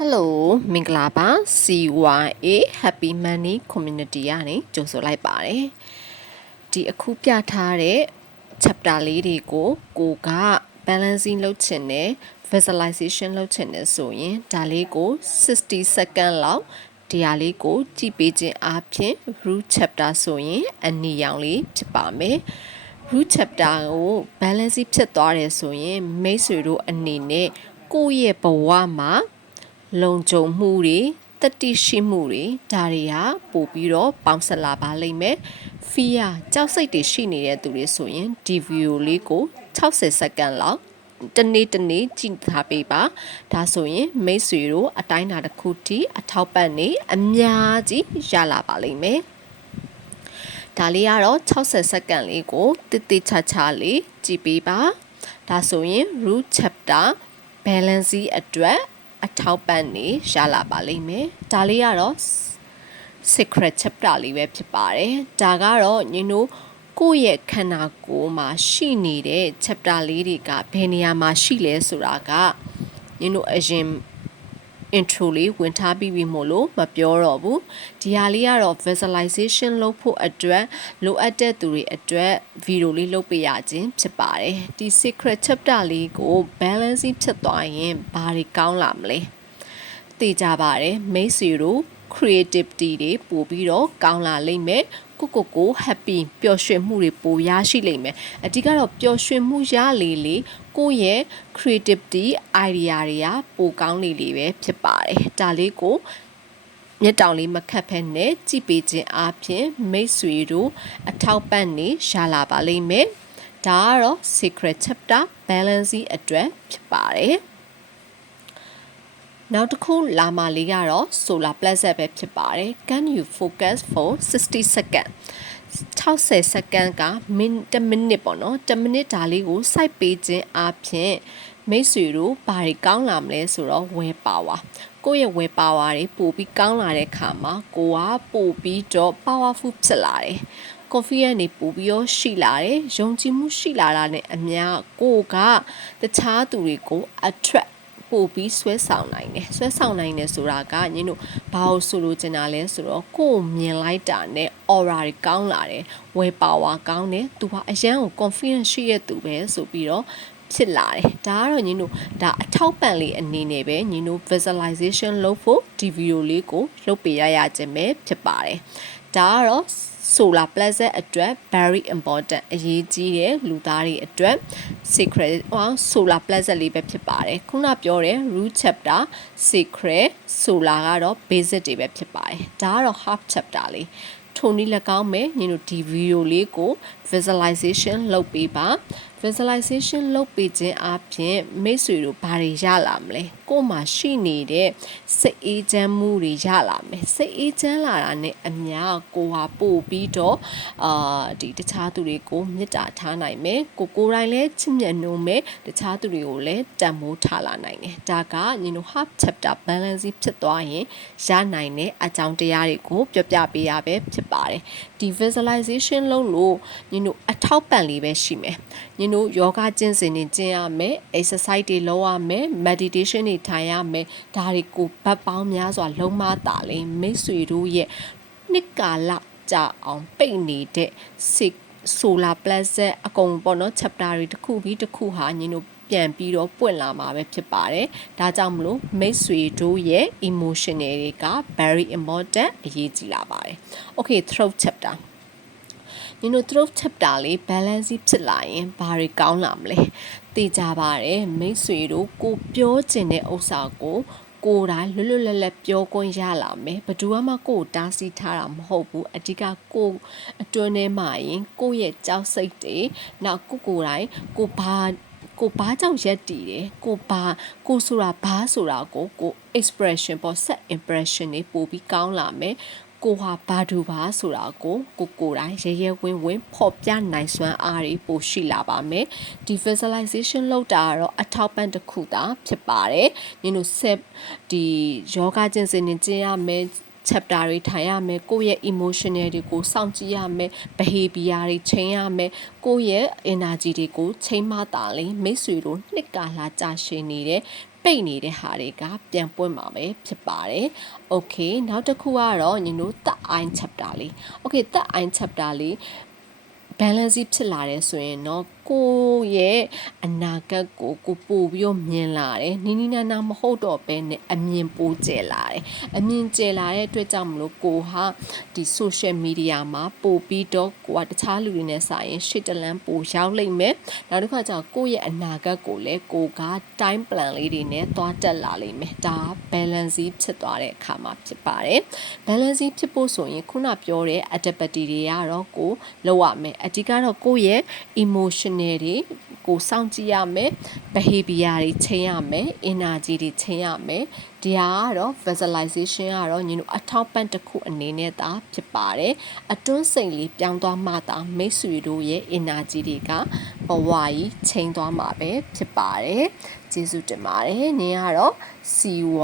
Hello မင်္ဂလာပါ CYA Happy Money Community ကနေကြိုဆိုလိုက်ပါတယ်ဒီအခုပြထားတဲ့ chapter လေးတွေကိုက balancing လုပ်ချင်တယ် visualization လုပ်ချင်တယ်ဆိုရင်ဒါလေးကို60 second လောက်ဒီဟာလေးကိုကြည့်ပေးခြင်းအပြင် root chapter ဆိုရင်အနီရောင်လေးဖြစ်ပါမယ် root chapter ကို balancing ဖြစ်သွားတယ်ဆိုရင်မိတ်ဆွေတို့အနေနဲ့ကိုယ့်ရဲ့ဘဝမှာလုံခြုံမှုတွေတတိရှိမှုတွေဒါတွေကပို့ပြီးတော့ပေါင်းစပ်လာပါလိမ့်မယ် fear ကြောက်စိတ်တွေရှိနေတဲ့သူတွေဆိုရင်ဒီဗီဒီယိုလေးကို60 second လောက်တနေ့ကြည့်ထားပေးပါဒါဆိုရင်မိတ်ဆွေတို့အတိုင်းအတာတစ်ခုထိအထောက်ပံ့နေအများကြီးရလာပါလိမ့်မယ်ဒါလေးကတော့60 second လေးကိုတိချာလေးကြည့်ပေးပါဒါဆိုရင် root chapter balancing အတွက်အထောက်ပံ့နေရလာပါလိမ့်မယ်ဒါလေးကတော့ secret chapter လေးပဲဖြစ်ပါတယ်ဒါကတော့ညီတို့ကိုယ့်ရဲ့ခန္ဓာကိုယ်မှာရှိနေတဲ့ chapter လေးတွေကဘယ်နေရာမှာရှိလဲဆိုတာကညီတို့အရင် intro လေးဝင်ထားပြီးပြီမို့လို့မပြောတော့ဘူးဒီဟာလေးကတော့ visualization လုပ်ဖို့အတွက်လိုအပ်တဲ့သူတွေအတွက်ဗီဒီယိုလေးလုပ်ပေးရခြင်းဖြစ်ပါတယ်ဒီ secret chapter လေးကို balancing ဖြစ်သွားရင်ဘာတွေကောင်းလာမလဲသိကြပါတယ်မိတ်ဆွေတို့ creativity တွေပို့ပြီးတော့ကောင်းလာလိမ့်မယ်ကို happy ပျော်ရွှင်မှုတွေပိုရရှိလိမ့်မယ်အဓိကတော့ပျော်ရွှင်မှုရလေကိုယ့်ရဲ့ creativity idea တွေကပိုကောင်းလေပဲဖြစ်ပါတယ်ဒါလေးကိုမျက်တောင်လေးမခတ်ဖက်နဲ့ကြည့်ပေးခြင်းအပြင်မိတ်ဆွေတို့အထောက်ပံ့နေရလာပါလိမ့်မယ်ဒါကတော့ secret chapter balancing အတွက်ဖြစ်ပါတယ်နောက်တစ်ခုလာမလေးကတော့ solar plexus ပဲဖြစ်ပါတယ် can you focus for 60 second 60 second က10 minute ပေါ့နော်10 minute ဒါလေးကိုစိုက်ပေးခြင်းအပြင်မိတ်ဆွေတို့ဘာတွေကောင်းလာမလဲဆိုတော့ will power ကိုယ့်ရဲ့ will power တွေပို့ပြီးကောင်းလာတဲ့ခါမှာကိုကပို့ပြီးတော့ powerful ဖြစ်လာတယ်confidence နေပို့ပြီးတော့ရှိလာတယ်ယုံကြည်မှုရှိလာတာနဲ့အမျှကိုကတခြားသူတွေကို attractပို့ပြီးဆွဲဆောင်နိုင်တယ်ဆိုတာကညီတို့ဘာလို့ဆိုလိုချင်တာလဲဆိုတော့ကိုယ်မြင်လိုက်တာနဲ့ aura တွေကောင်းလာတယ် will power ကောင်းတယ်သူကအရန်ကို confidence ရှိရဲ့သူပဲဆိုပြီးတော့ဖြစ်လာတယ်ဒါကတော့ညီတို့ဒါအထောက်ပံ့လေးအနေနဲ့ပဲညီတို့ visualization လုပ်ဖို့ဒီဗီဒီယိုလေးကိုလုပ်ပေးရခြင်းပဲဖြစ်ပါတယ်ဒါကတော့ solar plexus အတွက် very important အရေးကြီးတဲ့လူသားတွေအတွက် secret solar plexus လေးပဲဖြစ်ပါတယ်ခုနပြောတဲ့ root chapter secret solar ကတော့ basic တွေပဲဖြစ်ပါတယ်ဒါကတော့ half chapter လေးထုံနည်း၎င်းပဲညီတို့ဒီဗီဒီယိုလေးကို visualization လုပ်ပေးပါ visualization လုပ်ပေးခြင်းအပြင်မိတ်ဆွေတို့ဘာတွေရလာမလဲကိုယ်မှာရှိနေတဲ့စိတ်အေးချမ်းမှုတွေရလာမယ်စိတ်အေးချမ်းလာတာနဲ့အမျှကိုဟာပို့ပြီးတော့ဒီတခြားသူတွေကိုမေတ္တာထားနိုင်မယ်ကိုယ်တိုင်လည်းချစ်မြတ်နိုးမယ်တခြားသူတွေကိုလည်းတန်ဖိုးထားလာနိုင်တယ်ဒါကညီတို့ half chapter balancing ဖြစ်သွားရင်ရနိုင်တဲ့အကြောင်းတရားတွေကိုပြောပြပေးရပဲဖြစ်ပါတယ်ဒီ visualization လုပ်လို့ညီတို့အထောက်ပံ့လေးပဲရှိမယ်ညီတို့ယောဂကျင့်စဉ်တွေကျင့်ရမယ် exercise တွေလုပ်ရမယ် meditation တွေထိုင်ရမယ်ဒါတွေကိုဘတ်ပေါင်းများစွာလုံးမတာလေမိတ်ဆွေတို့ရဲ့နှစ်ကာလကြာအောင်ပိတ်နေတဲ့ solar plexus အကုန်ပေါ့နော် chapter တွေတစ်ခုပြီးတစ်ခုဟာညီတို့ပြန်ပြီးတော့ပွင့်လာမှာပဲဖြစ်ပါတယ်ဒါကြောင့်မလို့မိတ်ဆွေတို့ရဲ့ emotional တွေက very important အရေးကြီးလာပါတယ် okay throat chapter you know throat chapter လေး balance ဖြစ်လာရင်ဘာတွေကောင်းလာမလဲသိကြပါတယ်မိတ်ဆွေတို့ကိုပြောချင်တဲ့ဥစ္စာကိုကိုယ်တိုင်လွတ်လပ်ပြောခွင့်ရလာမယ်ဘယ်သူမှကိုယ်တားဆီးထားတာမဟုတ်ဘူးအဓိကကိုအတွင်းထဲမှာရင်ကိုယ့်ရဲ့ကြောက်စိတ်တွေနောက်ကိုယ်တိုင်ကိုဘာကြောင့်ရက်တည်တယ်ကိုဆိုတာဘာဆိုတာကို expression ပေါ့ set impression တွေပို့ပြီးကောင်းလာမယ်ကိုဟာဘာဒူပါဆိုတာကိုကိုယ်တိုင်ရဲဝင်းဖော်ပြနိုင်စွမ်းအားတွေပိုရှိလာပါမယ်ဒီ visualization လုပ်တာကတော့အထောက်ပံ့တစ်ခုသာဖြစ်ပါတယ်ညီတို့ set ဒီယောဂကျင့်စဉ်နဲ့ကျင့်ရမယ် chapter တွေထိုင်ရမယ်ကိုယ့်ရဲ့ emotional တွေကိုစောင့်ကြည့်ရမယ် behavior တွေချိန်ရမယ်ကိုယ့်ရဲ့ energy တွေကိုချိန်မှတာလေမိတ်ဆွေတို့နှစ်ကာလကြာရှည်နေတဲ့ ပိတ်နေတဲ့ဟာတွေကပြန်ပွင့်မှာပဲဖြစ်ပါတယ် Okay နောက်တစ်ခုကတော့ညီတို့ third eye chapter လေး Okay third eye chapter လေး balance ဖြစ်လာတယ်ဆိုရင်တော့ကိုရဲ့အနာဂတ်ကိုပို့ပြီးမြင်လာတယ်နီနီနာနာမဟုတ်တော့ဘဲနဲ့အမြင်ပိုကျဲလာတယ်အမြင်ကျဲလာတဲ့အတွက်ကြောင့်မလို့ကိုဟာဒီ social media မှာပို့ပြီးတော့ကိုကတခြားလူတွေနဲ့စာရင်ရှစ်တလန်းပို့ရောက်လိမ့်မယ်နောက်တစ်ခါကျတော့ကိုရဲ့အနာဂတ်ကိုလည်းကိုက time plan လေးတွေနဲ့သွားတက်လာလိမ့်မယ်ဒါ balance ဖြစ်သွားတဲ့အခါမှာဖြစ်ပါတယ် balance ဖြစ်ဖို့ဆိုရင်ခုနပြောတဲ့ activity တွေကတော့ကိုလောက်ရမယ်အဓိကတော့ကိုရဲ့ emotional တွေကိုစောင့်ကြည့်ရမယ် behavior တွေချိန်ရမယ် energy တွေချိန်ရမယ်ဒီဟာကတော့ visualization ကတော့ညီတို့အထောက်ပံ့တစ်ခုအနေနဲ့သာဖြစ်ပါတယ်အတွန်းစိန်လေးပြောင်းသွားမှသာမိတ်ဆွေတို့ရဲ့ energy တွေကဘဝကြီးချိန်သွားမှာပဲဖြစ်ပါတယ်ကျေးဇူးတင်ပါတယ်နင်ကတော့ see you